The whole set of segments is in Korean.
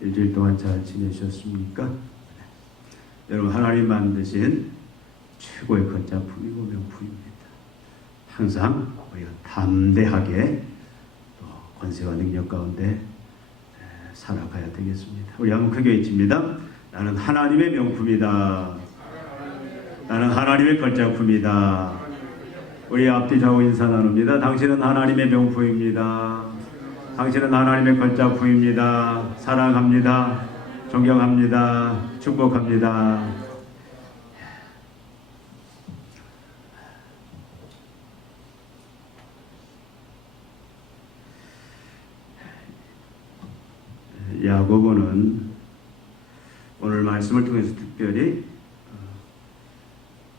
일주일 동안 잘 지내셨습니까? 여러분, 하나님 만드신 최고의 건작품이고 명품입니다. 항상 우리가 담대하게 또 권세와 능력 가운데 살아가야 되겠습니다. 우리 한번 크게 외칩니다. 나는 하나님의 명품이다. 나는 하나님의 건작품이다. 우리 앞뒤 좌우 인사 나눕니다. 당신은 하나님의 명품입니다. 당신은 하나님의 건작품입니다. 사랑합니다. 존경합니다. 축복합니다. 야고보는 오늘 말씀을 통해서 특별히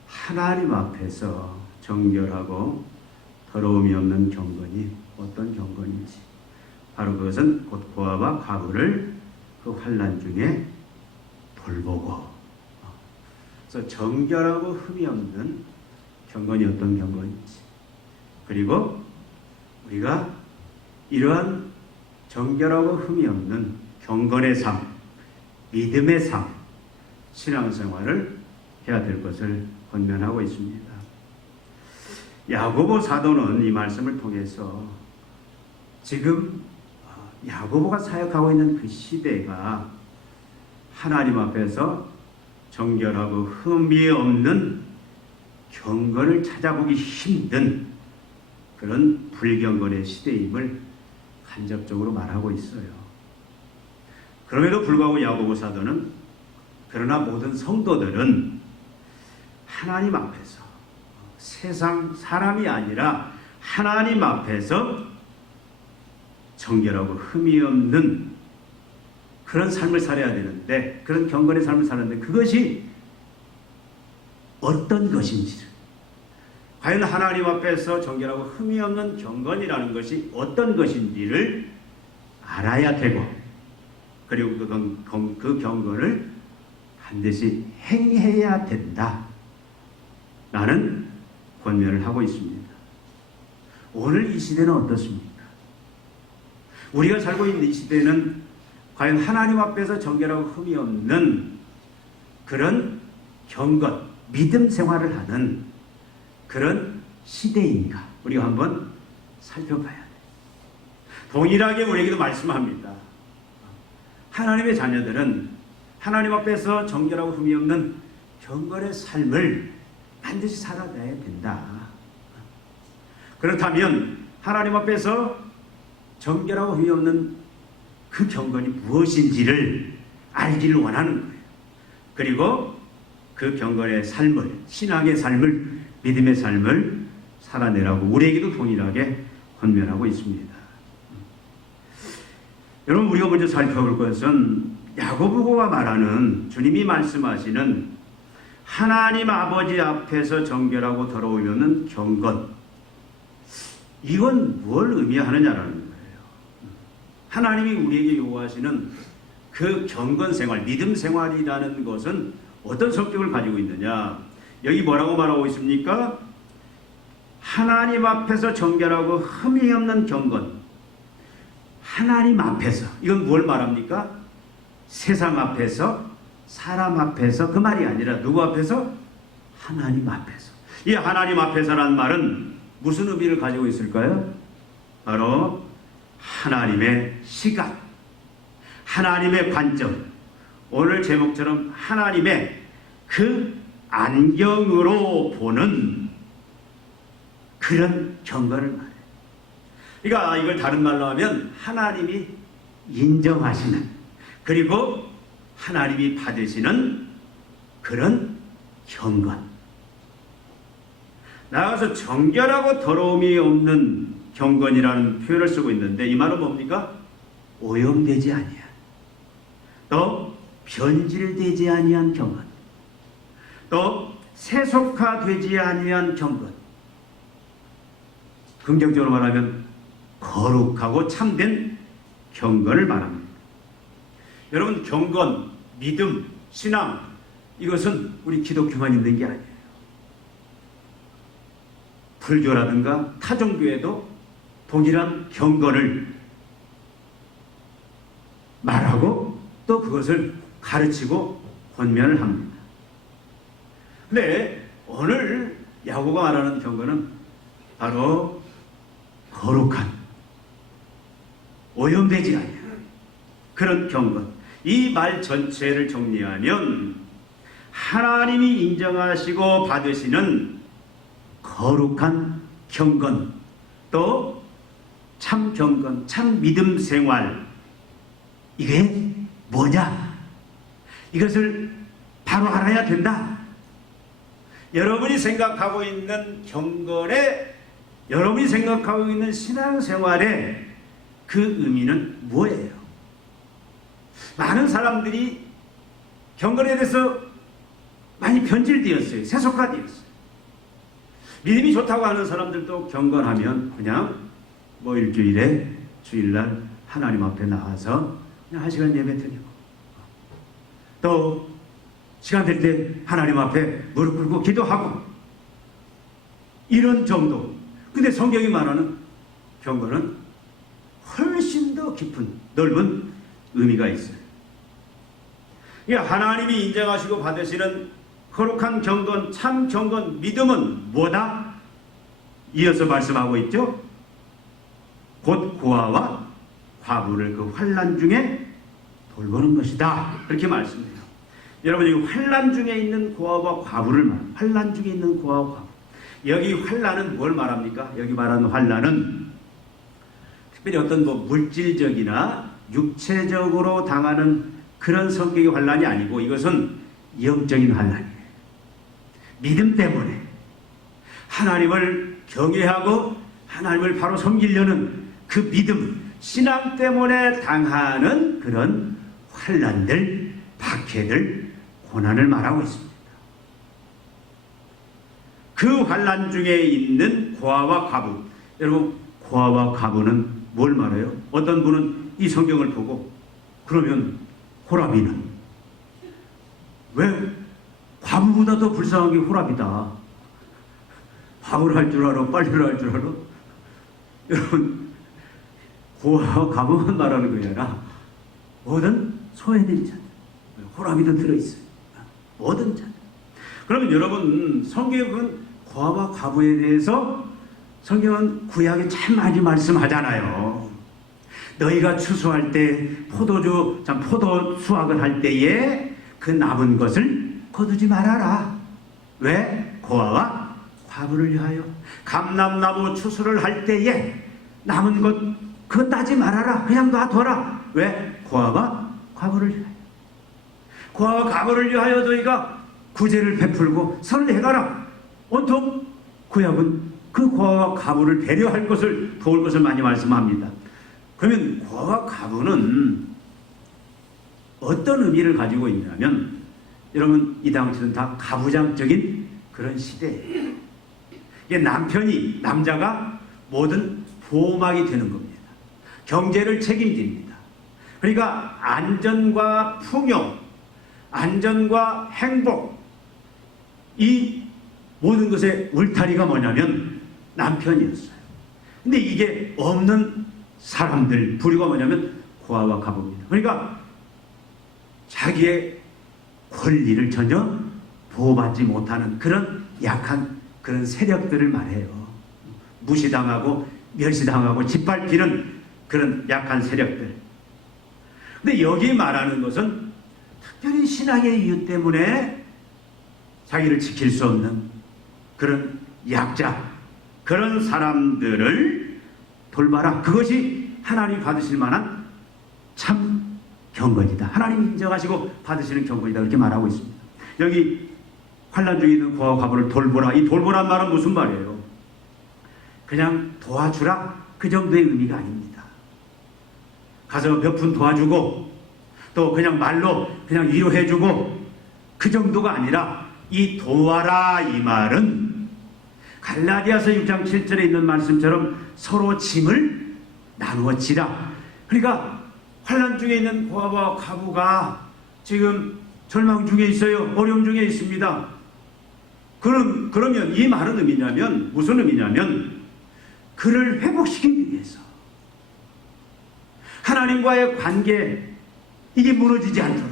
하나님 앞에서 정결하고 더러움이 없는 경건이 어떤 경건인지, 바로 그것은 곧 고아와 과부를 그 환난 중에 돌보고, 그래서 정결하고 흠이 없는 경건이 어떤 경건인지, 그리고 우리가 이러한 정결하고 흠이 없는 경건의 삶, 믿음의 삶, 신앙생활을 해야 될 것을 권면하고 있습니다. 야고보 사도는 이 말씀을 통해서 지금 야고보가 사역하고 있는 그 시대가 하나님 앞에서 정결하고 흠이 없는 경건을 찾아보기 힘든 그런 불경건의 시대임을 간접적으로 말하고 있어요. 그럼에도 불구하고 야고보 사도는, 그러나 모든 성도들은 하나님 앞에서, 세상 사람이 아니라 하나님 앞에서 정결하고 흠이 없는 그런 삶을 살아야 되는데, 그런 경건의 삶을 사는데 그것이 어떤 것인지를, 과연 하나님 앞에서 정결하고 흠이 없는 경건이라는 것이 어떤 것인지를 알아야 되고, 그리고 그 경건을 반드시 행해야 된다 라는 권면을 하고 있습니다. 오늘 이 시대는 어떻습니까? 우리가 살고 있는 이 시대는 과연 하나님 앞에서 정결하고 흠이 없는 그런 경건, 믿음 생활을 하는 그런 시대인가? 우리가 한번 살펴봐야 돼요. 동일하게 우리에게도 말씀합니다. 하나님의 자녀들은 하나님 앞에서 정결하고 흠이 없는 경건의 삶을 반드시 살아내야 된다. 그렇다면 하나님 앞에서 정결하고 흠이 없는 그 경건이 무엇인지를 알기를 원하는 거예요. 그리고 그 경건의 삶을, 신앙의 삶을, 믿음의 삶을 살아내라고 우리에게도 동일하게 권면하고 있습니다. 여러분, 우리가 먼저 살펴볼 것은 야고보가 말하는, 주님이 말씀하시는 하나님 아버지 앞에서 정결하고 더러움이 없는 경건, 이건 뭘 의미하느냐라는 거예요. 하나님이 우리에게 요구하시는 그 경건 생활, 믿음 생활이라는 것은 어떤 성격을 가지고 있느냐? 여기 뭐라고 말하고 있습니까? 하나님 앞에서 정결하고 흠이 없는 경건. 하나님 앞에서, 이건 뭘 말합니까? 세상 앞에서, 사람 앞에서, 그 말이 아니라 누구 앞에서? 하나님 앞에서. 이 하나님 앞에서라는 말은 무슨 의미를 가지고 있을까요? 바로 하나님의 시각, 하나님의 관점, 오늘 제목처럼 하나님의 그 안경으로 보는 그런 경건을 말해요. 그러니까 이걸 다른 말로 하면 하나님이 인정하시는, 그리고 하나님이 받으시는 그런 경건. 나아가서 정결하고 더러움이 없는 경건이라는 표현을 쓰고 있는데, 이 말은 뭡니까? 오염되지 아니한, 또 변질되지 아니한 경건, 또 세속화되지 아니한 경건, 긍정적으로 말하면 거룩하고 참된 경건을 말합니다. 여러분, 경건, 믿음, 신앙, 이것은 우리 기독교만 있는 게 아니에요. 불교라든가 타종교에도 동일한 경건을 말하고 또 그것을 가르치고 권면을 합니다. 근데 오늘 야고보가 말하는 경건은 바로 거룩한, 오염되지 않은 그런 경건. 이 말 전체를 정리하면 하나님이 인정하시고 받으시는 거룩한 경건, 또 참 경건, 참 믿음 생활, 이게 뭐냐? 이것을 바로 알아야 된다. 여러분이 생각하고 있는 경건에, 여러분이 생각하고 있는 신앙생활의 그 의미는 뭐예요? 많은 사람들이 경건에 대해서 많이 변질되었어요. 세속화되었어요. 믿음이 좋다고 하는 사람들도 경건하면 그냥 뭐 일주일에 주일날 하나님 앞에 나와서 그냥 1시간 예배 드리고, 또 시간 될 때 하나님 앞에 무릎 꿇고 기도하고, 이런 정도. 근데 성경이 말하는 경건은 훨씬 더 깊은, 넓은 의미가 있어요. 그러니까 하나님이 인정하시고 받으시는 거룩한 경건, 참 경건, 믿음은 뭐다? 이어서 말씀하고 있죠. 곧 고아와 과부를 그 환난 중에 돌보는 것이다. 그렇게 말씀해요. 여러분, 여기 환난 중에 있는 고아와 과부를 말합니다. 환난 중에 있는 고아와 과부. 여기 환난은 뭘 말합니까? 여기 말하는 환난은 특별히 어떤 뭐 물질적이나 육체적으로 당하는 그런 성격의 환난이 아니고, 이것은 영적인 환난이에요. 믿음 때문에 하나님을 경외하고 하나님을 바로 섬기려는 그 믿음, 신앙 때문에 당하는 그런 환난들, 박해들, 고난을 말하고 있습니다. 그 환난 중에 있는 고아와 과부. 여러분, 고아와 과부는 뭘 말해요? 어떤 분은 이 성경을 보고, 그러면 호라비는 왜 과부보다 더 불쌍한 게 호라비다. 밥을 할 줄 알아, 빨래를 할 줄 알아? 여러분, 고아와 과부만 말하는 게 아니라 모든 소외된 자들, 호라비도 들어있어요. 모든 자들. 그러면 여러분, 성경은 고아와 과부에 대해서 성경은 구약에 참 많이 말씀하잖아요. 너희가 추수할 때 포도 수확을 할 때에 그 남은 것을 거두지 말아라. 왜? 고아와 과부를 위하여. 감람나무 추수를 할 때에 남은 것 그거 따지 말아라. 그냥 놔둬라. 왜? 고아와 과부를 위하여. 고아와 과부를 위하여 너희가 구제를 베풀고 선을 행하라. 온통 구약은 그 고아와 과부를 배려할 것을, 도울 것을 많이 말씀합니다. 그러면 고아와 과부는 어떤 의미를 가지고 있냐면, 여러분, 이 당시는 다 가부장적인 그런 시대예요. 이게 남자가 모든 보호막이 되는 겁니다. 경제를 책임집니다. 그러니까 안전과 풍요, 안전과 행복, 이 모든 것의 울타리가 뭐냐면 남편이었어요. 근데 이게 없는 사람들, 부류가 뭐냐면 고아와 과부입니다. 그러니까 자기의 권리를 전혀 보호받지 못하는 그런 약한 그런 세력들을 말해요. 무시당하고 멸시당하고 짓밟히는 그런 약한 세력들. 근데 여기 말하는 것은 특별히 신앙의 이유 때문에 자기를 지킬 수 없는 그런 약자, 그런 사람들을 돌봐라. 그것이 하나님이 받으실 만한 참 경건이다. 하나님이 인정하시고 받으시는 경건이다. 이렇게 말하고 있습니다. 여기 환난 중에 있는 고아와 과부를 돌보라. 이 돌보란 말은 무슨 말이에요? 그냥 도와주라. 그 정도의 의미가 아닙니다. 가서 몇 푼 도와주고 또 그냥 말로 그냥 위로해주고 그 정도가 아니라, 이 도와라 이 말은 갈라디아서 6장 7절에 있는 말씀처럼 서로 짐을 나누어 지라. 그러니까 환난 중에 있는 고아와 과부가 지금 절망 중에 있어요. 어려움 중에 있습니다. 그러면 이 말은 의미냐면, 무슨 의미냐면, 그를 회복시키기 위해서 하나님과의 관계, 이게 무너지지 않도록,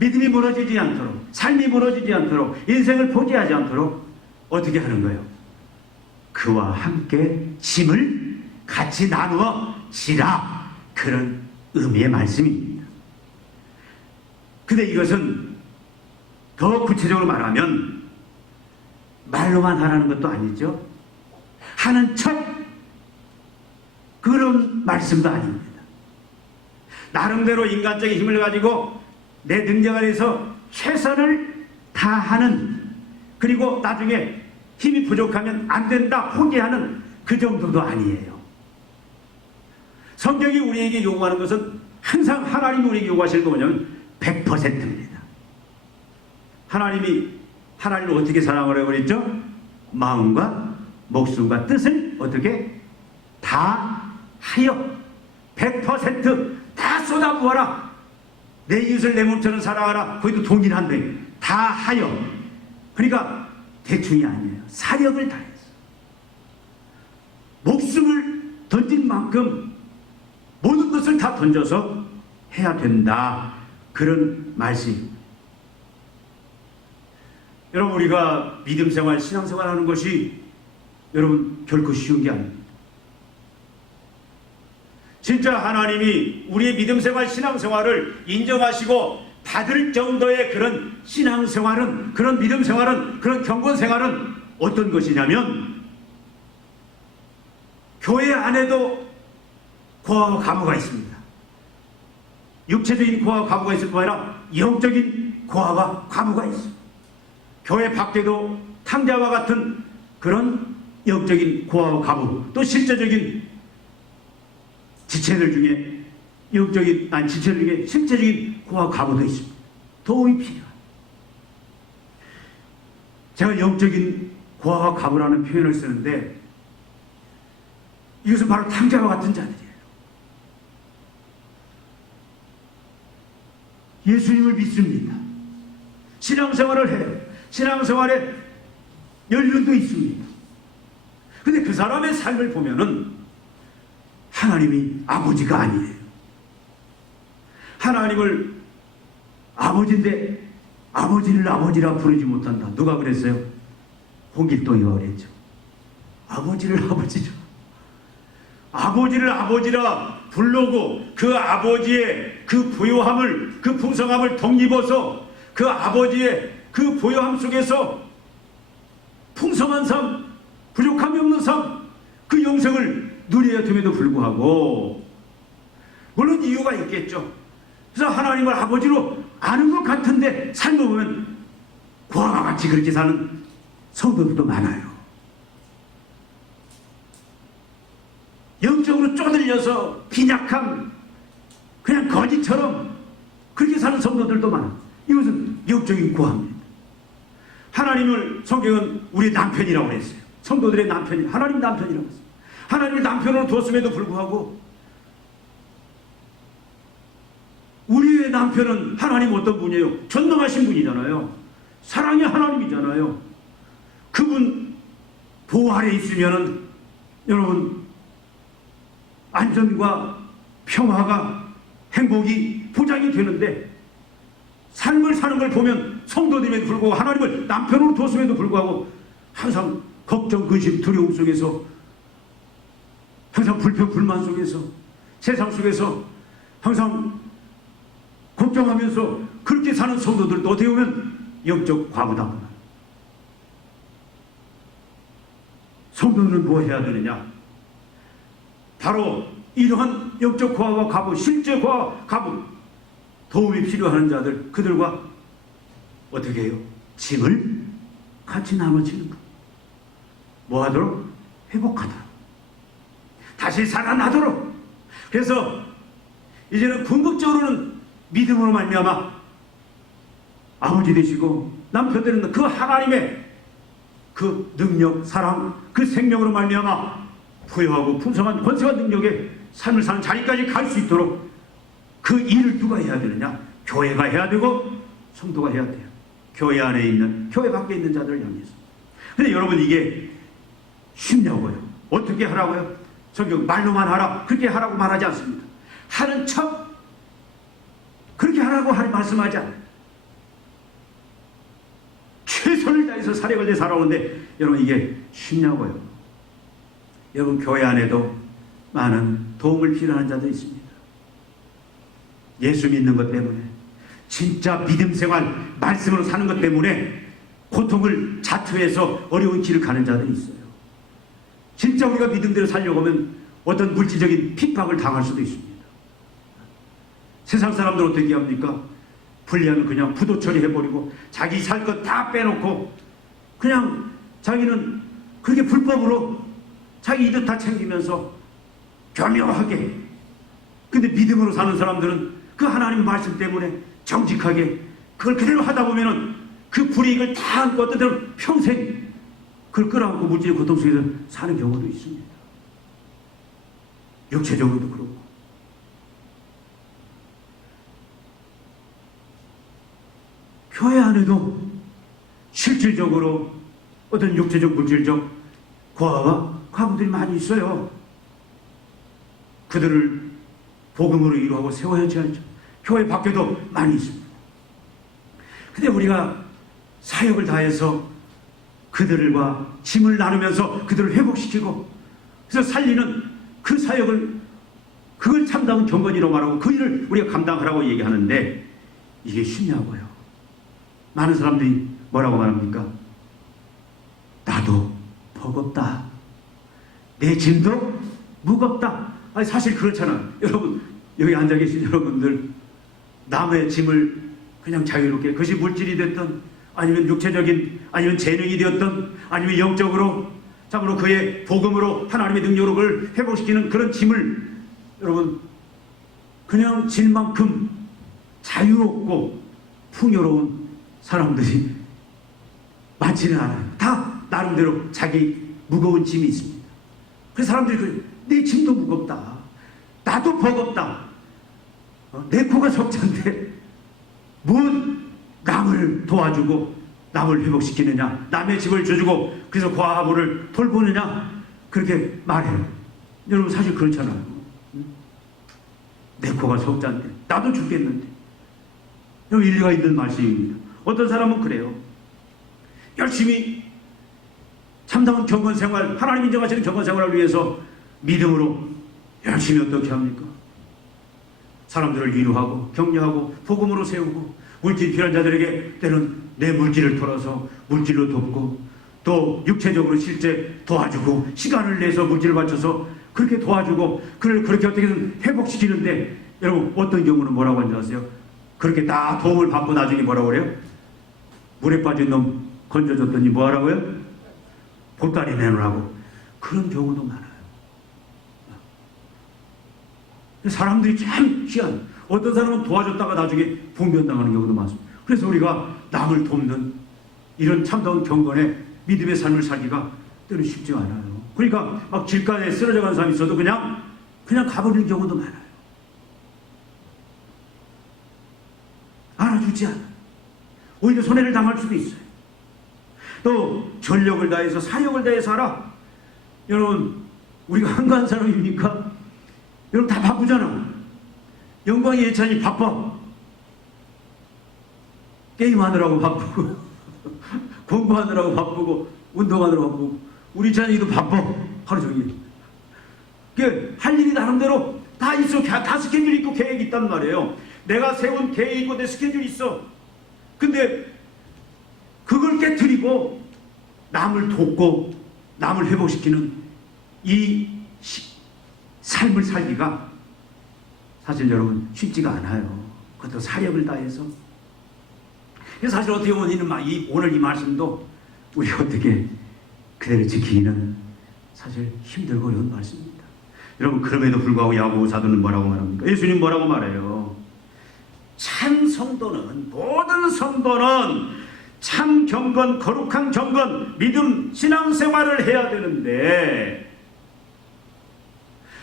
믿음이 무너지지 않도록, 삶이 무너지지 않도록, 인생을 포기하지 않도록 어떻게 하는 거예요? 그와 함께 짐을 같이 나누어 지라. 그런 의미의 말씀입니다. 근데 이것은 더 구체적으로 말하면 말로만 하라는 것도 아니죠. 하는 척 그런 말씀도 아닙니다. 나름대로 인간적인 힘을 가지고 내 능력 안에서 최선을 다하는, 그리고 나중에 힘이 부족하면 안 된다 포기하는 그 정도도 아니에요. 성경이 우리에게 요구하는 것은 항상 하나님이 우리에게 요구하시는 거 뭐냐면 100%입니다. 하나님을 어떻게 사랑하라고 그랬죠? 마음과 목숨과 뜻을 어떻게 다 하여 100% 쏟아부어라. 내 이웃을 내 몸처럼 사랑하라. 거기도 동일한데 다 하여. 그러니까 대충이 아니에요. 사력을 다해서 목숨을 던진 만큼 모든 것을 다 던져서 해야 된다. 그런 말씀. 여러분, 우리가 믿음생활, 신앙생활 하는 것이 여러분 결코 쉬운 게 아닙니다. 진짜 하나님이 우리의 믿음생활, 신앙생활을 인정하시고 받을 정도의 그런 신앙생활은, 그런 믿음생활은, 그런 경건생활은 어떤 것이냐면, 교회 안에도 고아와 과부가 있습니다. 육체적인 고아와 과부가 있을 뿐 아니라 영적인 고아와 과부가 있습니다. 교회 밖에도 탕자와 같은 그런 영적인 고아와 과부, 또 실제적인 지체들 중에 지체들 중에 실제적인 고아와 과부도 있습니다. 도움이 필요합니다. 제가 영적인 고아와 과부라는 표현을 쓰는데 이것은 바로 탕자와 같은 자들이에요. 예수님을 믿습니다. 신앙생활을 해요. 신앙생활에 연륜도 있습니다. 근데 그 사람의 삶을 보면은 하나님이 아버지가 아니에요. 하나님을 아버지인데 아버지를 아버지라 부르지 못한다. 누가 그랬어요? 홍길동이가 그랬죠. 아버지를 아버지라. 아버지를 아버지라 부르고 그 아버지의 그 부요함을, 그 풍성함을 덧입어서 그 아버지의 그 부요함 속에서 풍성한 삶, 부족함이 없는 삶, 그 영생을 누려야 됨에도 불구하고, 물론 이유가 있겠죠. 그래서 하나님을 아버지로 아는 것 같은데 삶을 보면 고아와 같이 그렇게 사는 성도들도 많아요. 영적으로 쪼들려서 빈약함, 그냥 거지처럼 그렇게 사는 성도들도 많아요. 이것은 영적인 고아입니다. 하나님을 성경은 우리 남편이라고 했어요. 성도들의 남편이 하나님 남편이라고 했어요. 하나님을 남편으로 두었음에도 불구하고 우리의 남편은 하나님 어떤 분이에요? 전능하신 분이잖아요. 사랑의 하나님이잖아요. 그분 보호 아래 있으면은 여러분 안전과 평화가, 행복이 보장이 되는데, 삶을 사는 걸 보면 성도들에도 불구하고 하나님을 남편으로 두었음에도 불구하고 항상 걱정, 근심, 두려움 속에서, 항상 불평, 불만 속에서, 세상 속에서 항상 걱정하면서 그렇게 사는 성도들도 어떻게 보면 영적 과부다. 성도들은 뭐 해야 되느냐? 바로 이러한 영적 고아와 과부, 실제 고아와 과부, 도움이 필요한 자들, 그들과 어떻게 해요? 짐을 같이 나눠지는 것. 뭐 하도록? 회복하도록, 다시 살아나도록. 그래서 이제는 궁극적으로는 믿음으로 말미암아 아버지 되시고 남편 되는 그 하나님의 그 능력, 사랑, 그 생명으로 말미암아 부여하고 풍성한 권세와 능력의 삶을 사는 자리까지 갈 수 있도록 그 일을 누가 해야 되느냐? 교회가 해야 되고 성도가 해야 돼요. 교회 안에 있는, 교회 밖에 있는 자들을 향해서. 근데 여러분, 이게 쉽냐고요? 어떻게 하라고요? 성경 말로만 하라, 그렇게 하라고 말하지 않습니다. 하는 척 하라고 말씀하지 않아요. 최선을 다해서 사력을 내 살아오는데 여러분 이게 쉽냐고요. 여러분 교회 안에도 많은 도움을 필요한 자도 있습니다. 예수 믿는 것 때문에, 진짜 믿음 생활 말씀으로 사는 것 때문에 고통을 자초해서 어려운 길을 가는 자들이 있어요. 진짜 우리가 믿음대로 살려고 하면 어떤 물질적인 핍박을 당할 수도 있습니다. 세상 사람들 어떻게 합니까? 불리하면 그냥 부도 처리해버리고 자기 살 것 다 빼놓고 그냥 자기는 그렇게 불법으로 자기 이득 다 챙기면서 교묘하게, 근데 믿음으로 사는 사람들은 그 하나님 말씀 때문에 정직하게 그걸 그대로 하다 보면은 그 불이익을 다 안고 어떤 때는 평생 그걸 끌어안고 물질의 고통 속에서 사는 경우도 있습니다. 육체적으로도 그렇고. 교회 안에도 실질적으로 어떤 육체적 물질적 고아와 과부들이 많이 있어요. 그들을 복음으로 이루하고 세워야지 않죠. 교회 밖에도 많이 있습니다. 근데 우리가 사역을 다해서 그들과 짐을 나누면서 그들을 회복시키고 그래서 살리는 그 사역을, 그걸 참다운 경건이라고 말하고 그 일을 우리가 감당하라고 얘기하는데 이게 쉽냐고요. 많은 사람들이 뭐라고 말합니까? 나도 버겁다. 내 짐도 무겁다. 아니 사실 그렇잖아. 여러분 여기 앉아 계신 여러분들 남의 짐을 그냥 자유롭게, 그것이 물질이 됐든 아니면 육체적인 아니면 재능이 되었든 아니면 영적으로 참으로 그의 복음으로 하나님의 능력으로 그걸 회복시키는 그런 짐을 여러분 그냥 질 만큼 자유롭고 풍요로운 사람들이 많지는 않아요. 다 나름대로 자기 무거운 짐이 있습니다. 그래서 사람들이 내 짐도 무겁다. 나도 버겁다. 내 코가 석잔데 뭔 남을 도와주고 남을 회복시키느냐, 남의 집을 줘주고 그래서 과부를 돌보느냐 그렇게 말해요. 여러분 사실 그렇잖아요. 내 코가 석잔데 나도 죽겠는데. 일리가 있는 말씀입니다. 어떤 사람은 그래요. 열심히 참다운 경건생활, 하나님 인정하시는 경건생활을 위해서 믿음으로 열심히 어떻게 합니까? 사람들을 위로하고 격려하고 복음으로 세우고 물질 필요한 자들에게 때는 내 물질을 털어서 물질로 돕고 또 육체적으로 실제 도와주고 시간을 내서 물질을 바쳐서 그렇게 도와주고 그를 그렇게 어떻게든 회복시키는데 여러분 어떤 경우는 뭐라고 하는지 아세요? 그렇게 다 도움을 받고 나중에 뭐라고 그래요? 물에 빠진 놈 건져줬더니 뭐 하라고요? 보따리 내놓으라고. 그런 경우도 많아요. 사람들이 참 희한. 어떤 사람은 도와줬다가 나중에 분변당하는 경우도 많습니다. 그래서 우리가 남을 돕는 이런 참다운 경건의 믿음의 삶을 살기가 때는 쉽지 않아요. 그러니까 막 길가에 쓰러져 간 사람이 있어도 그냥 가버리는 경우도 많아요. 알아주지 않아요. 오히려 손해를 당할 수도 있어요. 또 전력을 다해서 사역을 다해서 하라. 여러분 우리가 한가한 사람입니까? 여러분 다 바쁘잖아. 영광의 예찬이 바빠. 게임하느라고 바쁘고 공부하느라고 바쁘고 운동하느라고 바쁘고 우리 찬이도 바빠. 하루 종일. 할 일이 나름대로 다 있어. 다 스케줄이 있고 계획이 있단 말이에요. 내가 세운 계획이 있고 내 스케줄이 있어. 근데 그걸 깨트리고 남을 돕고 남을 회복시키는 이 삶을 살기가 사실 여러분 쉽지가 않아요. 그것도 사역을 다해서. 그래서 사실 어떻게 보면 오늘 이 말씀도 우리가 어떻게 그대로 지키기는 사실 힘들고 어려운 말씀입니다. 여러분 그럼에도 불구하고 야고보 사도는 뭐라고 말합니까? 예수님 뭐라고 말해요? 참 성도는, 모든 성도는 참 경건, 거룩한 경건, 믿음, 신앙생활을 해야 되는데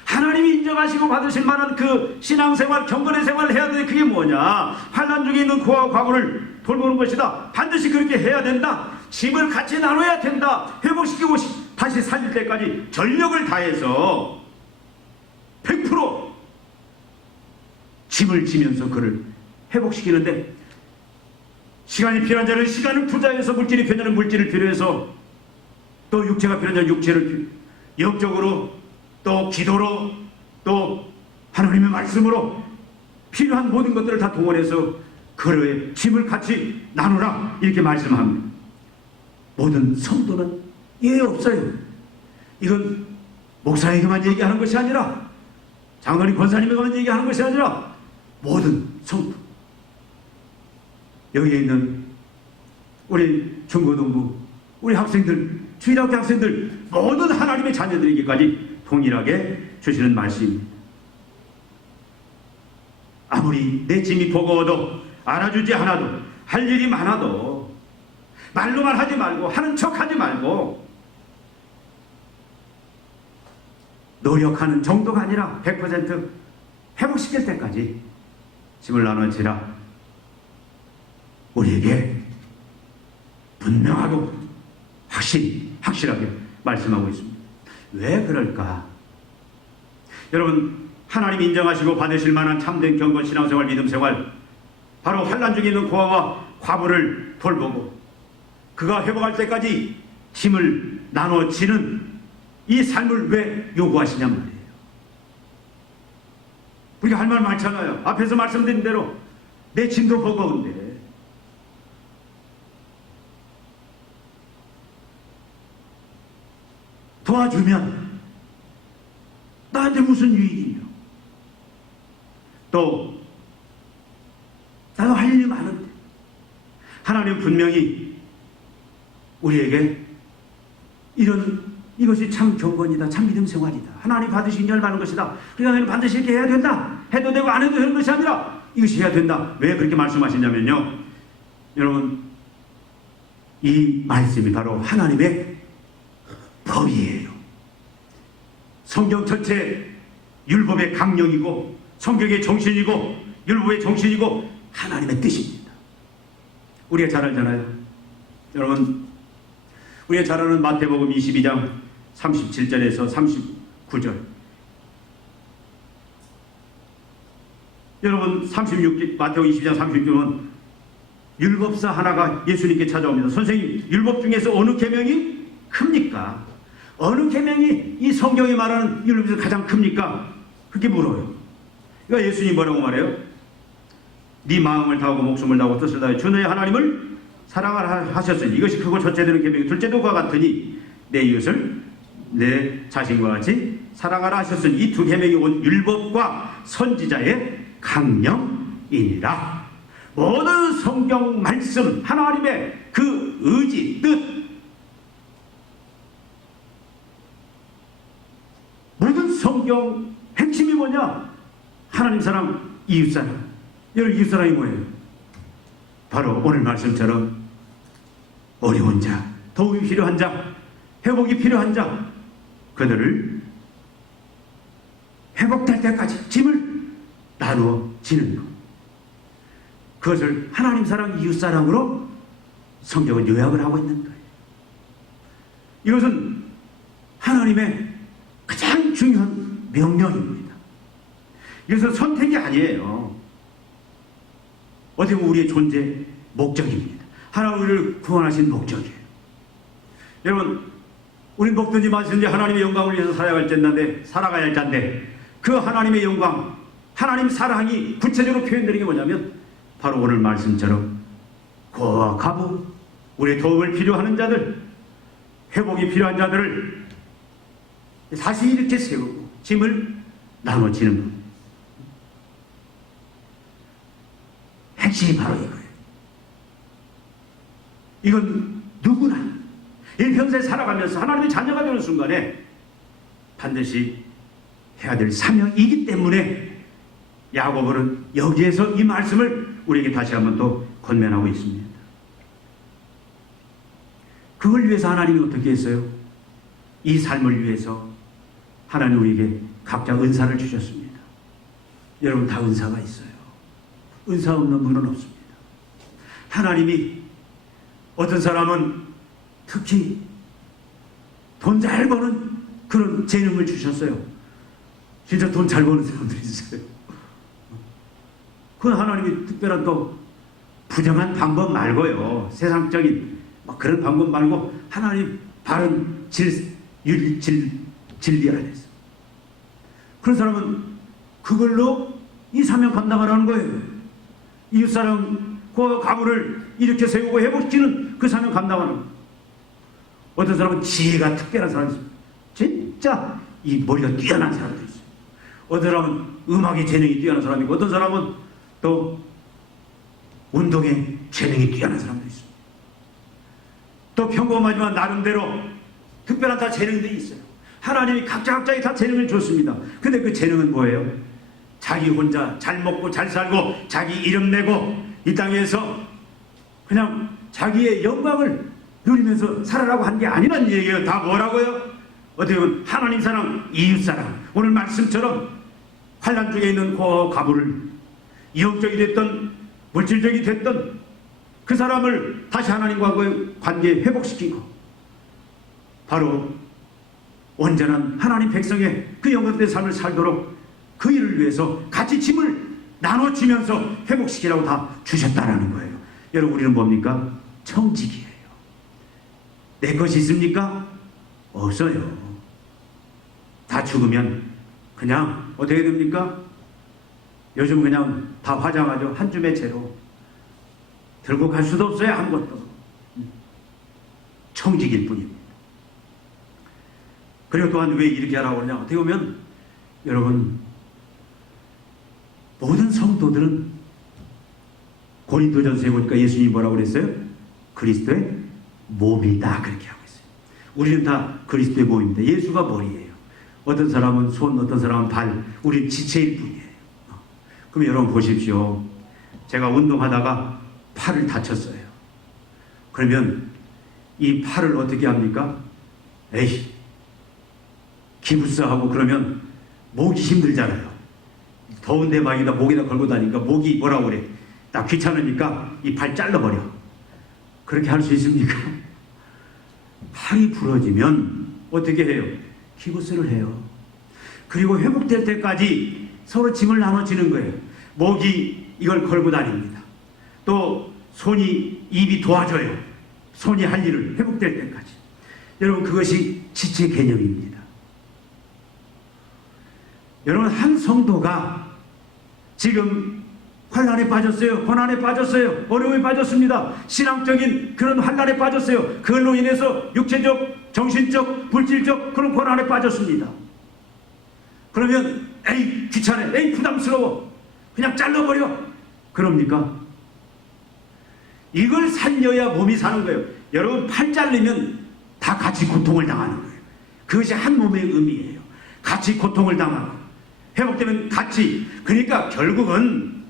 하나님이 인정하시고 받으실 만한 그 신앙생활, 경건의 생활을 해야 되는데 그게 뭐냐? 환난 중에 있는 고아와 과부를 돌보는 것이다. 반드시 그렇게 해야 된다. 짐을 같이 나눠야 된다. 회복시키고 다시 살릴 때까지 전력을 다해서 100% 짐을 지면서 그를 회복시키는데 시간이 필요한 자는 시간을 투자해서 물질이 필요한 자는 물질을 필요해서 또 육체가 필요한 자는 육체를 영적으로 또 기도로 또 하나님의 말씀으로 필요한 모든 것들을 다 동원해서 그의 짐을 같이 나누라 이렇게 말씀합니다. 모든 성도는 예외 없어요. 이건 목사에게만 얘기하는 것이 아니라 장로님 권사님에게만 얘기하는 것이 아니라 모든 성도, 여기에 있는 우리 중고등부, 우리 학생들, 주일학교 학생들, 모든 하나님의 자녀들에게까지 동일하게 주시는 말씀입니다. 아무리 내 짐이 버거워도 알아주지 않아도 할 일이 많아도 말로만 하지 말고 하는 척 하지 말고 노력하는 정도가 아니라 100% 회복시킬 때까지 짐을 나눠지라 우리에게 분명하고 확실하게 말씀하고 있습니다. 왜 그럴까? 여러분, 하나님 인정하시고 받으실 만한 참된 경건 신앙생활 믿음생활, 바로 환난 중에 있는 고아와 과부를 돌보고 그가 회복할 때까지 짐을 나눠지는 이 삶을 왜 요구하시냔 말이에요. 우리가 할 말 많잖아요. 앞에서 말씀드린 대로 내 짐도 버거운데 도와주면 나한테 무슨 유익이냐. 또 나도 할 일이 많은데 하나님 분명히 우리에게 이것이 참 경건이다, 참 믿음 생활이다, 하나님 받으시기 열받는 것이다, 그러니까 반드시 이렇게 해야 된다, 해도 되고 안 해도 되는 것이 아니라 이것이 해야 된다. 왜 그렇게 말씀하시냐면요, 여러분, 이 말씀이 바로 하나님의 법이에요. 성경 전체 율법의 강령이고 성경의 정신이고 율법의 정신이고 하나님의 뜻입니다. 우리가 잘 알잖아요. 여러분, 우리가 잘 아는 마태복음 22장 37절에서 39절, 여러분 마태복음 22장 36절은 율법사 하나가 예수님께 찾아옵니다. 선생님, 율법 중에서 어느 계명이 큽니까? 어느 계명이 이 성경이 말하는 율법에서 가장 큽니까? 그렇게 물어요. 그러니까 예수님이 뭐라고 말해요? 네 마음을 다하고 목숨을 다하고 뜻을 다하여 주 너의 하나님을 사랑하라 하셨으니 이것이 크고 첫째 되는 계명이 둘째도 그와 같으니 내 이웃을 내 자신과 같이 사랑하라 하셨으니 이 두 계명이 온 율법과 선지자의 강령이니라. 모든 성경 말씀, 하나님의 그 의지, 뜻, 모든 성경 핵심이 뭐냐? 하나님 사랑, 이웃 사랑. 여러분, 이웃 사랑이 뭐예요? 바로 오늘 말씀처럼 어려운 자, 도움이 필요한 자, 회복이 필요한 자, 그들을 회복될 때까지 짐을 나누어지는 것. 그것을 하나님 사랑, 이웃 사랑으로 성경은 요약을 하고 있는 거예요. 이것은 하나님의 가장 중요한 명령입니다. 이것은 선택이 아니에요. 어떻게 보면 우리의 존재 목적입니다. 하나님 우리를 구원하신 목적이에요. 여러분, 우린 먹든지 마시든지 하나님의 영광을 위해서 살아가야 할 자인데 그 하나님의 영광, 하나님 사랑이 구체적으로 표현되는 게 뭐냐면 바로 오늘 말씀처럼 고아와 과부, 우리의 도움을 필요하는 자들, 회복이 필요한 자들을 다시 이렇게 세우고 짐을 나눠지는 것. 핵심이 바로 이거예요. 이건 누구나 일평생 살아가면서 하나님의 자녀가 되는 순간에 반드시 해야 될 사명이기 때문에 야고보는 여기에서 이 말씀을 우리에게 다시 한번 또 권면하고 있습니다. 그걸 위해서 하나님이 어떻게 했어요? 이 삶을 위해서 하나님 우리에게 각자 은사를 주셨습니다. 여러분, 다 은사가 있어요. 은사 없는 분은 없습니다. 하나님이 어떤 사람은 특히 돈 잘 버는 그런 재능을 주셨어요. 진짜 돈 잘 버는 사람들이 있어요. 그건 하나님이 특별한 또 부정한 방법 말고요. 세상적인 막 그런 방법 말고 하나님 바른 진리 안에서. 그런 사람은 그걸로 이 사명 감당하라는 거예요. 이웃사람 그 가문을 이렇게 세우고 회복시키는 그 사명 감당하는 거예요. 어떤 사람은 지혜가 특별한 사람이 있어요. 진짜 이 머리가 뛰어난 사람도 있어요. 어떤 사람은 음악의 재능이 뛰어난 사람이고 어떤 사람은 또 운동의 재능이 뛰어난 사람도 있어요. 또 평범하지만 나름대로 특별한 다 재능들이 있어요. 하나님이 각자의 다 재능을 줬습니다. 근데 그 재능은 뭐예요? 자기 혼자 잘 먹고 잘 살고 자기 이름 내고 이 땅에서 그냥 자기의 영광을 누리면서 살아라고 한 게 아니란 얘기예요. 다 뭐라고요? 어떻게 보면 하나님 사랑, 이웃 사랑. 오늘 말씀처럼 환난 중에 있는 그 가부를 영적이 됐던 물질적이 됐던 그 사람을 다시 하나님과의 관계 회복시키고 바로 온전한 하나님 백성의 그 영광된 삶을 살도록 그 일을 위해서 같이 짐을 나눠주면서 회복시키라고 다 주셨다라는 거예요. 여러분 우리는 뭡니까? 청직이에요. 내 것이 있습니까? 없어요. 다 죽으면 그냥 어떻게 됩니까? 요즘 그냥 다 화장하죠. 한 줌의 채로 들고 갈 수도 없어요. 아무것도. 청직일 뿐입니다. 그리고 또한 왜 이렇게 하라고 그러냐? 어떻게 보면 여러분 모든 성도들은 고린도전서에 보니까 예수님이 뭐라고 그랬어요? 그리스도의 몸이다 그렇게 하고 있어요. 우리는 다 그리스도의 몸입니다. 예수가 머리예요. 어떤 사람은 손, 어떤 사람은 발, 우리는 지체일 뿐이에요. 그럼 여러분 보십시오. 제가 운동하다가 팔을 다쳤어요. 그러면 이 팔을 어떻게 합니까? 에이, 기부스하고 그러면 목이 힘들잖아요. 더운 대박이다 목에다 걸고 다니니까 목이 뭐라고 그래? 나 귀찮으니까 이 팔 잘라버려. 그렇게 할 수 있습니까? 팔이 부러지면 어떻게 해요? 기부스를 해요. 그리고 회복될 때까지 서로 짐을 나눠지는 거예요. 목이 이걸 걸고 다닙니다. 또 손이, 입이 도와줘요. 손이 할 일을 회복될 때까지. 여러분 그것이 지체 개념입니다. 여러분 한 성도가 지금 환난에 빠졌어요. 고난에 빠졌어요. 어려움에 빠졌습니다. 신앙적인 그런 환난에 빠졌어요. 그걸로 인해서 육체적, 정신적, 물질적 그런 고난에 빠졌습니다. 그러면 에이 귀찮아, 에이 부담스러워, 그냥 잘라버려. 그럽니까? 이걸 살려야 몸이 사는 거예요. 여러분 팔 잘리면 다 같이 고통을 당하는 거예요. 그것이 한 몸의 의미예요. 같이 고통을 당하고 회복되면 같이. 그러니까 결국은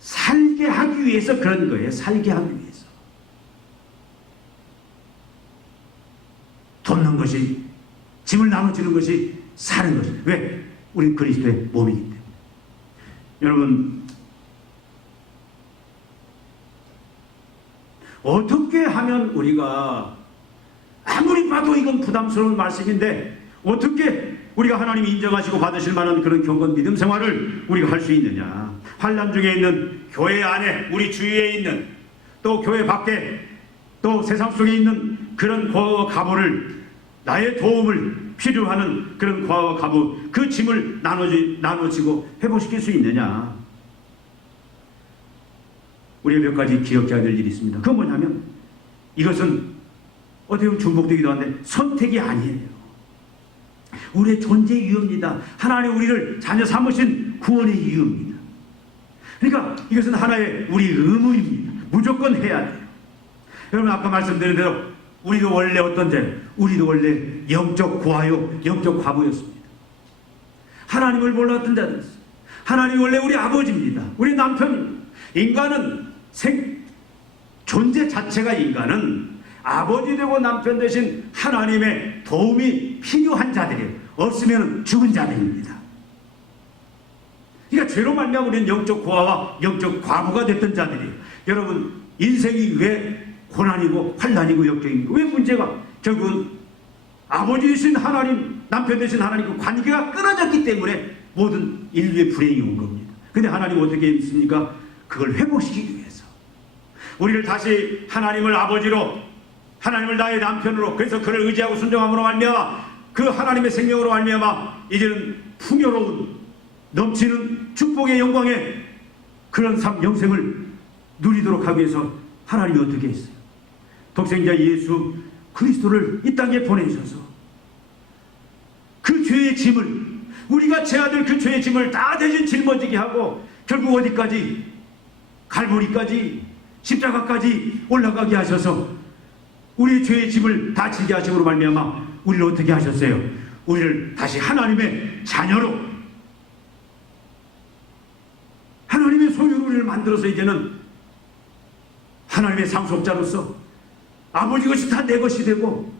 살게 하기 위해서 그런 거예요. 살게 하기 위해서. 돕는 것이, 짐을 나눠주는 것이 사는 것이. 왜? 우리 그리스도의 몸이기 때문에. 여러분 어떻게 하면 우리가, 아무리 봐도 이건 부담스러운 말씀인데 어떻게 우리가 하나님이 인정하시고 받으실 만한 그런 경건 믿음 생활을 우리가 할 수 있느냐? 환난 중에 있는 교회 안에, 우리 주위에 있는, 또 교회 밖에, 또 세상 속에 있는 그런 과와 가부를, 나의 도움을 필요하는 그런 과와 가부, 그 짐을 나눠지고 회복시킬 수 있느냐? 우리가 몇 가지 기억해야 될 일이 있습니다. 그건 뭐냐면 이것은 어떻게 보면 중복되기도 한데 선택이 아니에요. 우리의 존재 이유입니다. 하나님 우리를 자녀 삼으신 구원의 이유입니다. 그러니까 이것은 하나의 우리 의무입니다. 무조건 해야 돼요. 여러분 아까 말씀드린 대로 우리도 원래 어떤 죄? 우리도 원래 영적 고아요, 영적 과부였습니다. 하나님을 몰랐던 자들이었어요. 하나님이 원래 우리 아버지입니다. 우리 남편입니다. 인간은 존재 자체가 인간은 아버지 되고 남편 되신 하나님의 도움이 필요한 자들이에요. 없으면 죽은 자들입니다. 그러니까 죄로 말미암아 우리는 영적 고아와 영적 과부가 됐던 자들이에요. 여러분 인생이 왜 고난이고 환난이고 역경이고 왜 문제가? 결국은 아버지 되신 하나님, 남편 되신 하나님과 관계가 끊어졌기 때문에 모든 인류의 불행이 온 겁니다. 근데 하나님 어떻게 했습니까? 그걸 회복시키기 위해서 우리를 다시 하나님을 아버지로, 하나님을 나의 남편으로, 그래서 그를 의지하고 순종함으로 말미암아 그 하나님의 생명으로 말미암아 이제는 풍요로운 넘치는 축복의 영광의 그런 영생을 누리도록 하기 위해서 하나님이 어떻게 했어요? 독생자 예수 그리스도를 이 땅에 보내셔서 그 죄의 짐을, 우리가 져야 될 그 죄의 짐을 다 대신 짊어지게 하고 결국 어디까지? 갈보리까지, 십자가까지 올라가게 하셔서 우리의 죄의 짐을 다 지게 하심으로 말미암아 우리를 어떻게 하셨어요? 우리를 다시 하나님의 자녀로, 하나님의 소유로 우리를 만들어서 이제는 하나님의 상속자로서 아버지 것이 다 내 것이 되고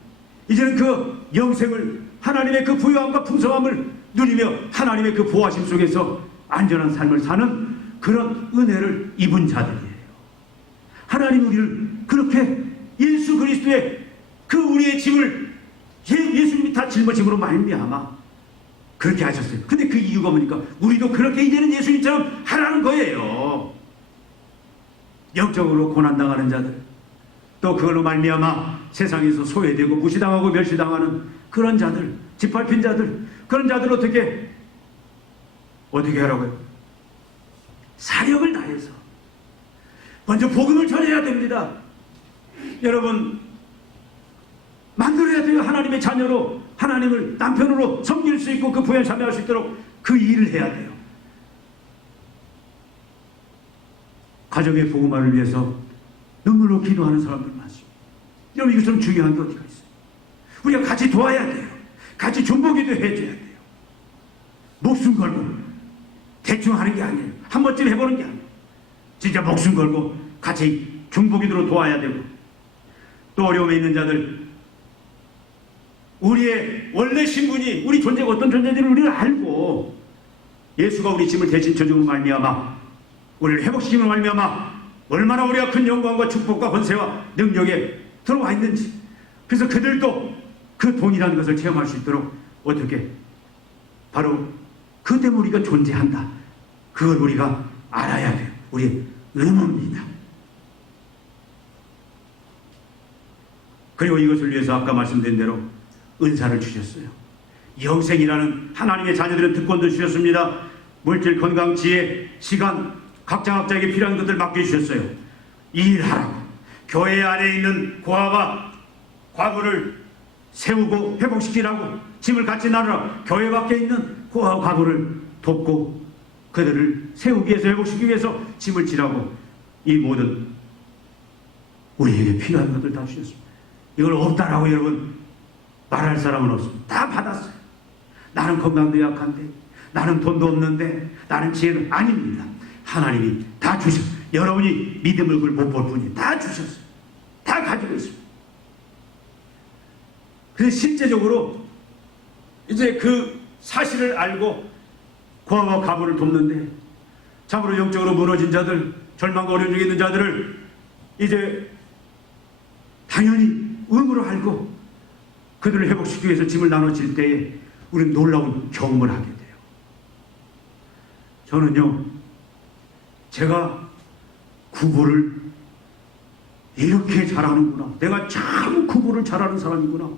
이제는 그 영생을, 하나님의 그 부유함과 풍성함을 누리며 하나님의 그 보호하심 속에서 안전한 삶을 사는 그런 은혜를 입은 자들이에요. 하나님 우리를 그렇게 예수 그리스도의 그 우리의 짐을 예수님이 다 짊어짐으로 말미암아 그렇게 하셨어요. 근데 그 이유가 뭐니까? 우리도 그렇게 이제는 예수님처럼 하라는 거예요. 영적으로 고난당하는 자들, 또 그걸로 말미암아 세상에서 소외되고 무시당하고 멸시당하는 그런 자들, 짓밟힌 자들, 그런 자들 어떻게 하라고요? 사력을 다해서 먼저 복음을 전해야 됩니다. 여러분, 만들어야 돼요. 하나님의 자녀로, 하나님을 남편으로 섬길 수 있고 그 부에 참여할 수 있도록 그 일을 해야 돼요. 가정의 복음화를 위해서 눈물로 기도하는 사람들 많습니다. 여러분, 이거 좀 중요한 게 어디가 있어요? 우리가 같이 도와야 돼요. 같이 중보기도 해줘야 돼요. 목숨 걸고 대충 하는 게 아니에요. 한 번쯤 해보는 게 아니에요. 진짜 목숨 걸고 같이 중보기도로 도와야 되고, 또 어려움에 있는 자들, 우리의 원래 신분이, 우리 존재가 어떤 존재인지를 우리를 알고 예수가 우리 짐을 대신 져줌으로 말미암아 우리를 회복시킴으로 말미암아 얼마나 우리가 큰 영광과 축복과 권세와 능력에 들어와 있는지, 그래서 그들도 그 돈이라는 것을 체험할 수 있도록 어떻게, 바로 그 때문에 우리가 존재한다, 그걸 우리가 알아야 돼요. 우리의 의무입니다. 그리고 이것을 위해서 아까 말씀드린 대로 은사를 주셨어요. 영생이라는 하나님의 자녀들은 특권도 주셨습니다. 물질, 건강, 지혜, 시간, 각자에게 필요한 것들 맡겨주셨어요. 일하라고. 교회 안에 있는 고아와 과부를 세우고 회복시키라고, 짐을 같이 나누라. 교회 밖에 있는 고아와 과부를 돕고 그들을 세우기 위해서, 회복시키기 위해서 짐을 지라고, 이 모든 우리에게 필요한 것들 다 주셨습니다. 이걸 없다라고 여러분 말할 사람은 없습니다. 다 받았어요. 나는 건강도 약한데, 나는 돈도 없는데, 나는 지혜는 아닙니다. 하나님이 다 주셨어요. 여러분이 믿음을 못 볼 뿐이 다 주셨어요. 다 가지고 있습니다. 그래서 실제적으로 이제 그 사실을 알고 고아와 과부를 돕는데, 참으로 영적으로 무너진 자들, 절망과 어려움 중에 있는 자들을 이제 당연히 의무로 알고 그들을 회복시키기 위해서 짐을 나눠질 때에 우리는 놀라운 경험을 하게 돼요. 저는요, 제가 구보를 이렇게 잘하는구나, 내가 참 구보를 잘하는 사람이구나,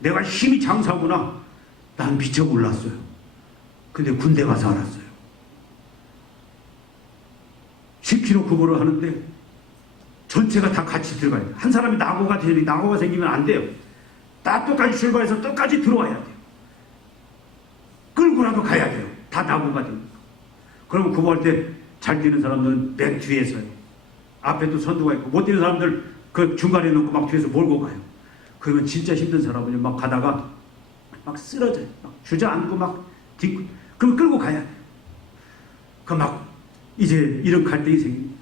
내가 힘이 장사구나, 난 미처 몰랐어요. 근데 군대 가서 알았어요. 10km 구보를 하는데 전체가 다 같이 들어가야 돼요. 한 사람이 낙오가 생기면 안 돼요. 다 똑같이 출발해서 똑같이 들어와야 돼요. 끌고라도 가야 돼요. 다 낙오가 됩니다. 그러면 구보할 때 잘 뛰는 사람들은 맨 뒤에 서요. 앞에도 선두가 있고, 못 뛰는 사람들 그 중간에 놓고 막 뒤에서 몰고 가요. 그러면 진짜 힘든 사람은 막 가다가 막 쓰러져요. 막 주저앉고 막 딛고, 그럼 끌고 가야 돼요. 그 막 이제 이런 갈등이 생깁니다.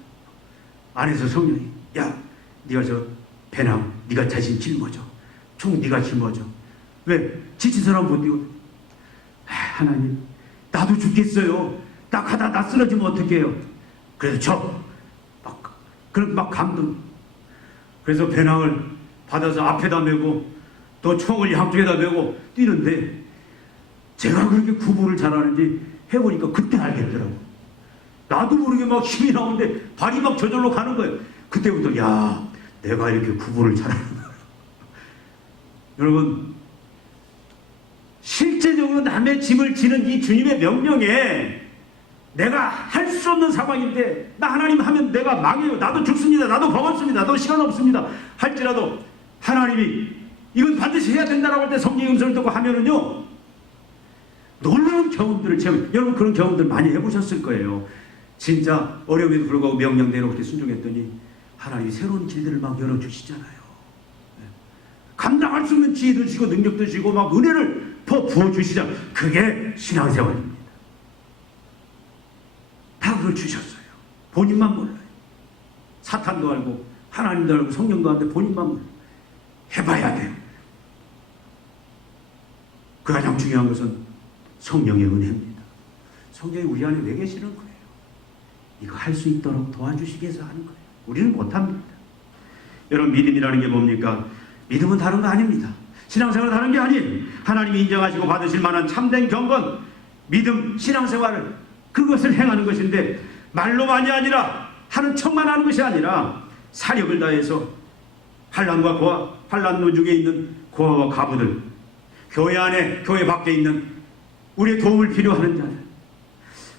안에서 성령이, 야, 네가 저 배낭 네가 자신 짊어져, 총 네가 짊어져. 왜? 지친 사람 못 뛰고. 하나님, 나도 죽겠어요. 딱 하다 나 쓰러지면 어떡해요? 그래서 그럼 막 감동. 그래서 배낭을 받아서 앞에다 메고 또 총을 양쪽에다 메고 뛰는데, 제가 그렇게 구보를 잘하는지 해보니까 그때 알겠더라고. 나도 모르게 막 힘이 나오는데 발이 막 저절로 가는 거예요. 그때부터 야, 내가 이렇게 구분을 잘하는구나. 여러분, 실제적으로 남의 짐을 지는 이 주님의 명령에 내가 할 수 없는 상황인데 나 하나님 하면 내가 망해요. 나도 죽습니다. 나도 버겁습니다. 나도 시간 없습니다. 할지라도 하나님이 이건 반드시 해야 된다라고 할 때 성령의 음성을 듣고 하면은요, 놀라운 경험들을 여러분 그런 경험들 많이 해보셨을 거예요. 진짜 어려움에도 불구하고 명령대로 그렇게 순종했더니 하나님이 새로운 길들을 막 열어주시잖아요. 감당할 수 없는 지혜도 주시고 능력도 주시고 막 은혜를 부어주시잖아요. 그게 신앙생활입니다. 다 그걸 주셨어요. 본인만 몰라요. 사탄도 알고 하나님도 알고 성령도 아는데 본인만 몰라요. 해봐야 돼요. 그 가장 중요한 것은 성령의 은혜입니다. 성령이 우리 안에 왜 계시는 거예요? 이거 할 수 있도록 도와주시기 위해서 하는 거예요. 우리는 못합니다. 여러분, 믿음이라는 게 뭡니까? 믿음은 다른 거 아닙니다. 신앙생활은 다른 게 아니에요. 하나님이 인정하시고 받으실 만한 참된 경건, 믿음, 신앙생활을 그것을 행하는 것인데 말로만이 아니라 하는 척만 하는 것이 아니라 사력을 다해서 환난과 고아, 환난 노중에 있는 고아와 가부들, 교회 안에 교회 밖에 있는 우리의 도움을 필요하는 자들,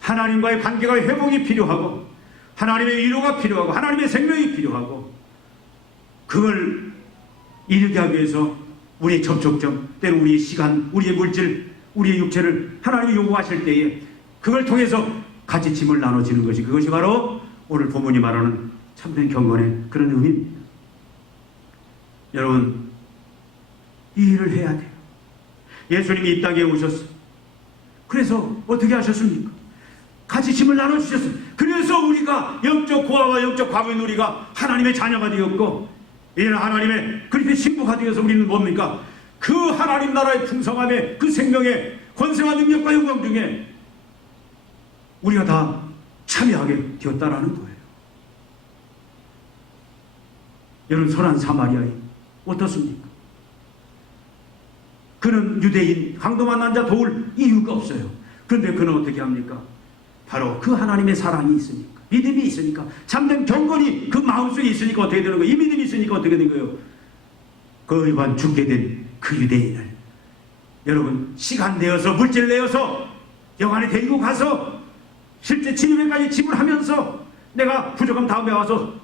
하나님과의 관계가 회복이 필요하고 하나님의 위로가 필요하고 하나님의 생명이 필요하고 그걸 이루게 하기 위해서 우리의 접촉점, 때로 우리의 시간, 우리의 물질, 우리의 육체를 하나님이 요구하실 때에 그걸 통해서 같이 짐을 나눠지는 것이, 그것이 바로 오늘 본문이 말하는 참된 경건의 그런 의미입니다. 여러분, 이 일을 해야 돼요. 예수님이 이 땅에 오셨어요. 그래서 어떻게 하셨습니까? 같이 짐을 나눠주셨어요. 그래서 우리가 영적 고아와 영적 과부인 우리가 하나님의 자녀가 되었고, 이는 하나님의 그렇게 신부가 되어서 우리는 뭡니까? 그 하나님 나라의 풍성함에, 그 생명의 권세와 능력과 영광 중에 우리가 다 참여하게 되었다라는 거예요. 여러분, 선한 사마리아인 어떻습니까? 그는 유대인, 강도 만난 자 도울 이유가 없어요. 그런데 그는 어떻게 합니까? 바로 그 하나님의 사랑이 있으니까, 믿음이 있으니까, 참된 경건이 그 마음속에 있으니까 어떻게 되는 거예요? 이 믿음이 있으니까 어떻게 된 거예요? 그 일반 죽게 된 그 유대인을 여러분 시간 내어서 물질 내어서 영안에 데리고 가서 실제 진입에까지 지불하면서 내가 부족함 다음에 와서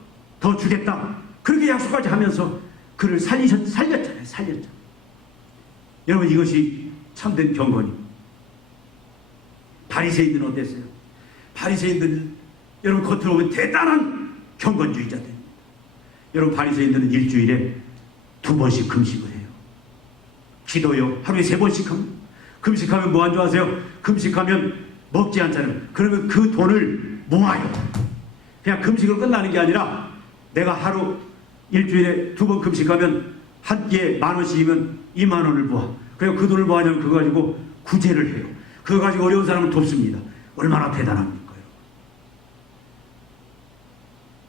더 주겠다, 그렇게 약속까지 하면서 그를 살렸잖아요. 살렸잖아요. 여러분, 이것이 참된 경건입니다. 바리새인들은 어땠어요? 바리새인들은 여러분 겉으로 보면 대단한 경건주의자들입니다. 여러분, 바리새인들은 일주일에 2번씩 금식을 해요. 기도요 하루에 3번씩 합니다. 금식하면 뭐 한 줄 아세요? 금식하면 먹지 않잖아요. 그러면 그 돈을 모아요. 그냥 금식으로 끝나는 게 아니라 내가 하루 일주일에 2번 금식하면 한 끼에 10,000원씩이면 20,000원을 모아. 그리고 그 돈을 뭐 하냐면 그거 가지고 구제를 해요. 그거 가지고 어려운 사람을 돕습니다. 얼마나 대단합니까?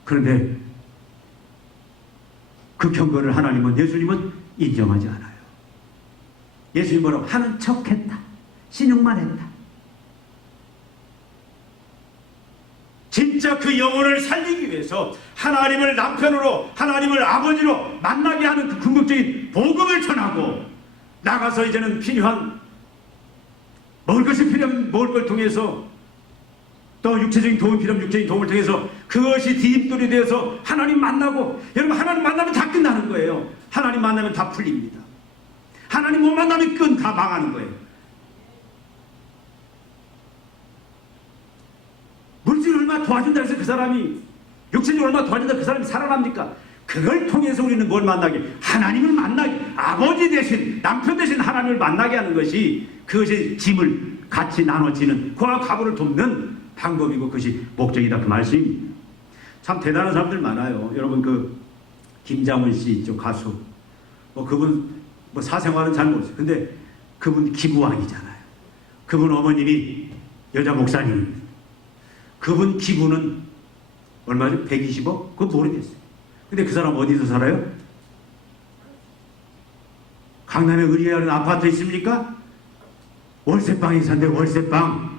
그런데 그 경건을 하나님은, 예수님은 인정하지 않아요. 예수님 뭐라고? 하는 척했다. 신용만 했다. 진짜 그 영혼을 살리기 위해서 하나님을 남편으로, 하나님을 아버지로 만나게 하는 그 궁극적인 복음을 전하고 나가서 이제는 필요한 먹을 것이 필요하면 먹을 걸 통해서, 또 육체적인 도움이 필요하면 육체적인 도움을 통해서 그것이 디딤돌이 되어서 하나님 만나고, 여러분 하나님 만나면 다 끝나는 거예요. 하나님 만나면 다 풀립니다. 하나님 못 만나면 그건 다 망하는 거예요. 물질을 얼마나 도와준다 해서 그 사람이, 육체적으로 얼마나 도와준다 해서 그 사람이 살아납니까? 그걸 통해서 우리는 뭘 만나게? 하나님을 만나게, 아버지 대신, 남편 대신 하나님을 만나게 하는 것이, 그것이 짐을 같이 나눠지는, 고아 가부를 돕는 방법이고 그것이 목적이다, 그 말씀입니다. 참 대단한 사람들 많아요. 여러분, 그 김장훈 씨 있죠, 가수. 그분 사생활은 잘 모르겠어요. 근데 그분 기부왕이잖아요. 그분 어머님이 여자 목사님입니다. 그분 기부는 얼마죠? 120억? 그건 모르겠어요. 근데 그 사람 어디서 살아요? 강남에 의리하는 아파트 있습니까? 월세방에 산대, 월세방.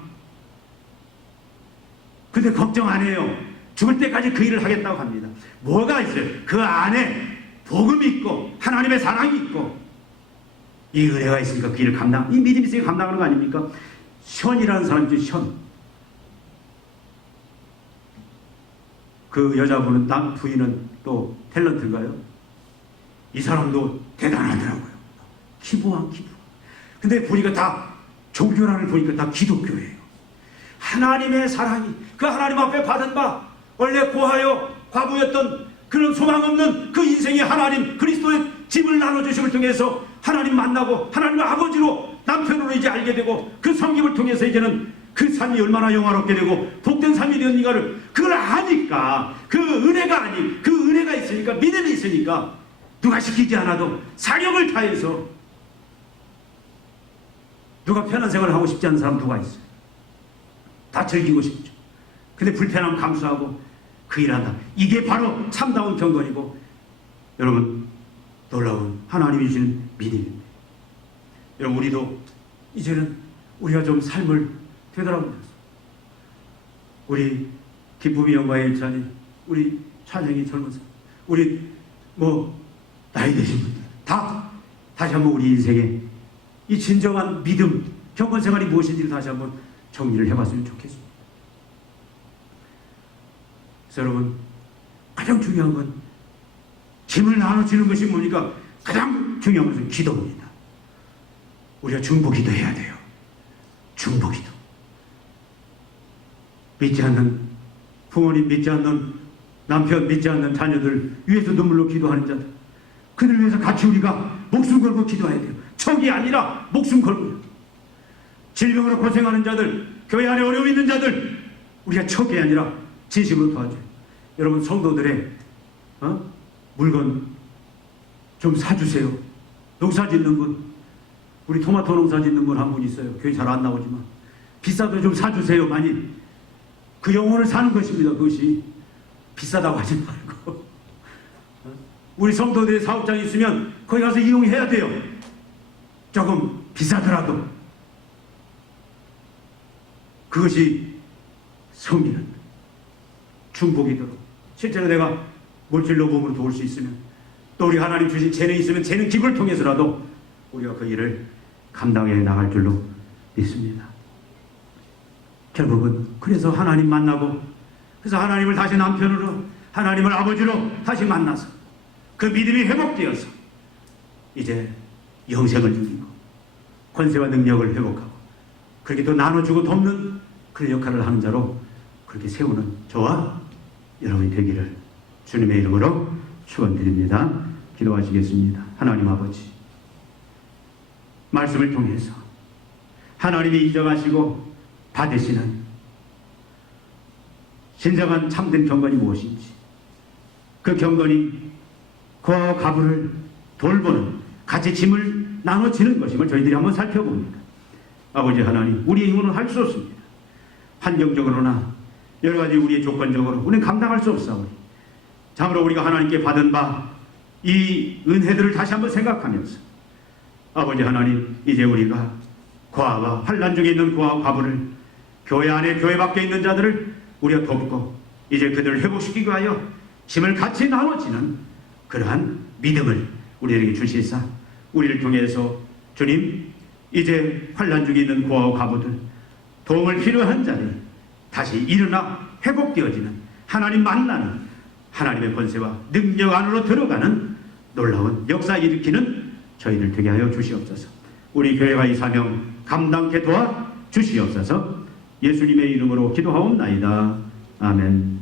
근데 걱정 안 해요. 죽을 때까지 그 일을 하겠다고 합니다. 뭐가 있어요? 그 안에 복음이 있고 하나님의 사랑이 있고 이 은혜가 있으니까 그 일을 이 믿음이 있으니까 감당하는 거 아닙니까? 션이라는 사람이죠. 션. 그 여자분은 부인은 또 탤런트인가요? 이 사람도 대단하더라고요. 기부한 기부. 근데 보니까 다 종교란을 보니까 다 기독교예요. 하나님의 사랑이 그 하나님 앞에 받은 바 원래 고하여 과부였던 그런 소망 없는 그 인생의 하나님 그리스도의 집을 나눠주심을 통해서 하나님 만나고 하나님의 아버지로 남편으로 이제 알게 되고 그 섬김을 통해서 이제는 그 삶이 얼마나 영화롭게 되고 복된 삶이 되었는가를 그걸 아니까 그 은혜가 그 은혜가 있으니까 믿음이 있으니까 누가 시키지 않아도 사력을 다해서 누가 편한 생활을 하고 싶지 않은 사람 누가 있어요? 다 즐기고 싶죠. 근데 불편함 감수하고 그 일한다. 이게 바로 참다운 경건이고 여러분 놀라운 하나님이 주시는 믿음입니다. 여러분 우리도 이제는 우리가 좀 삶을 되돌아보면서 우리 기쁨이 영광의 일찬이 우리 찬양이 젊은 사람 우리 나이 드신 분들 다 다시 한번 우리 인생에 이 진정한 믿음 경건 생활이 무엇인지를 다시 한번 정리를 해봤으면 좋겠습니다. 그래서 여러분 가장 중요한 건 짐을 나눠주는 것이 뭡니까? 가장 중요한 것은 기도입니다. 우리가 중보기도 해야 돼요. 중보기도. 믿지 않는 부모님, 믿지 않는 남편, 믿지 않는 자녀들 위해서 눈물로 기도하는 자들 그들 위해서 같이 우리가 목숨 걸고 기도해야 돼요. 척이 아니라 목숨 걸고요. 질병으로 고생하는 자들, 교회 안에 어려움 있는 자들 우리가 척이 아니라 진심으로 도와줘요. 여러분 성도들의 물건 좀 사주세요. 농사 짓는 분 우리 토마토 농사 짓는 분 한 분 있어요. 교회 잘 안 나오지만 비싸도 좀 사주세요. 많이 그 영혼을 사는 것입니다. 그것이 비싸다고 하지 말고 우리 성도들의 사업장이 있으면 거기 가서 이용해야 돼요. 조금 비싸더라도 그것이 성리는 중복이도록 실제로 내가 물질로 몸으로 도울 수 있으면 또 우리 하나님 주신 재능이 있으면 재능 기부를 통해서라도 우리가 그 일을 감당해 나갈 줄로 믿습니다. 결국은 그래서 하나님 만나고 그래서 하나님을 다시 남편으로 하나님을 아버지로 다시 만나서 그 믿음이 회복되어서 이제 영생을 누리고 권세와 능력을 회복하고 그렇게 또 나눠주고 돕는 그런 역할을 하는 자로 그렇게 세우는 저와 여러분이 되기를 주님의 이름으로 축원드립니다. 기도하시겠습니다. 하나님 아버지 말씀을 통해서 하나님이 인정하시고 받으시는 진정한 참된 경건이 무엇인지 그 경건이 그와 가부를 돌보는 같이 짐을 나눠지는 것임을 저희들이 한번 살펴봅니다. 아버지 하나님 우리의 힘으로는 할 수 없습니다. 환경적으로나 여러가지 우리의 조건적으로 우리는 감당할 수 없사오니 참으로 우리가 하나님께 받은 바 이 은혜들을 다시 한번 생각하면서 아버지 하나님 이제 우리가 고아와 환난 중에 있는 고아와 과부를 교회 안에 교회 밖에 있는 자들을 우리가 돕고 이제 그들을 회복시키기 위하여 짐을 같이 나눠지는 그러한 믿음을 우리에게 주시사 우리를 통해서 주님 이제 환난 중에 있는 고아와 과부들 도움을 필요한 자들 다시 일어나 회복되어지는 하나님 만나는 하나님의 권세와 능력 안으로 들어가는 놀라운 역사 일으키는 저희들 되게 하여 주시옵소서. 우리 교회가 이 사명 감당케 도와 주시옵소서. 예수님의 이름으로 기도하옵나이다. 아멘.